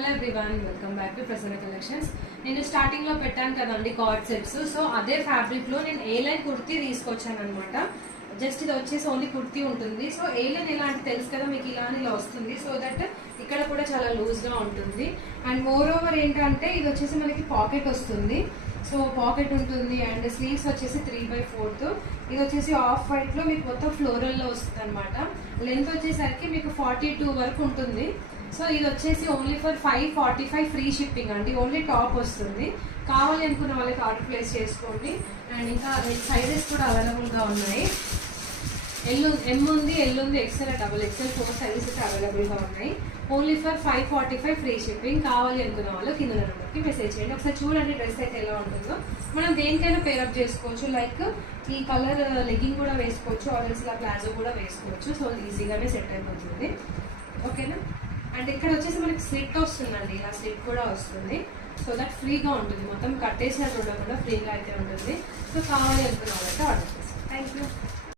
Hello everyone, welcome back to Prasanna collections. నేను starting లో పెట్టాను కదండి కార్డ్ సెట్స్. సో అదే ఫ్యాబ్రిక్ లో నేను ఏ లైన్ కుర్తీ తీసుకొచ్చాను అనమాట. జస్ట్ ఇది వచ్చేసి ఓన్లీ కుర్తీ ఉంటుంది. సో ఏ లైన్ ఎలా అంటే తెలుసు కదా మీకు, ఇలా వస్తుంది. సో దట్ ఇక్కడ కూడా చాలా లూజ్ గా ఉంటుంది. అండ్ మోర్ ఓవర్ ఏంటంటే ఇది వచ్చేసి మనకి పాకెట్ వస్తుంది. సో పాకెట్ ఉంటుంది అండ్ స్లీవ్స్ వచ్చేసి 3/4. ఇది వచ్చేసి ఆఫ్ వైట్ లో మీకు మొత్తం ఫ్లోరల్ లో వస్తుంది అనమాట. లెంత్ వచ్చేసరికి మీకు 42 వరకు ఉంటుంది. సో ఇది వచ్చేసి ఓన్లీ ఫర్ 545 ఫ్రీ షిప్పింగ్ అండి. ఓన్లీ టాప్ వస్తుంది. కావాలి అనుకున్న వాళ్ళకి ఆర్డర్ ప్లేస్ చేసుకోండి. అండ్ ఇంకా సైజెస్ కూడా అవైలబుల్గా ఉన్నాయి. ఎం ఉంది, ఎల్ ఉంది, ఎక్స్ఎల్, XXL 4 సైజెస్ అయితే అవైలబుల్గా ఉన్నాయి. Only for 545 free shipping. కావాలి అనుకున్న వాళ్ళు కింద నెంబర్కి మెసేజ్ చేయండి. ఒకసారి చూడండి డ్రెస్ అయితే ఎలా ఉంటుందో. మనం దేనికైనా పేరప్ చేసుకోవచ్చు. లైక్ ఈ కలర్ లెగ్గింగ్ కూడా వేసుకోవచ్చు, ఆర్డర్స్ ఇలా ప్లాజో కూడా వేసుకోవచ్చు. సో ఈజీగానే సెట్ అయిపోతుంది. ఓకేనా. అండ్ ఇక్కడ వచ్చేసి మనకి స్లిట్ వస్తుందండి. ఇలా స్లిట్ కూడా వస్తుంది. సో దట్ ఫ్రీగా ఉంటుంది. మొత్తం కట్టేసినట్టు ఉండకుండా ఫ్రీగా అయితే ఉంటుంది. సో కావాలి అనుకున్న వాళ్ళైతే ఆర్డర్ చేస్తాం. Thank you.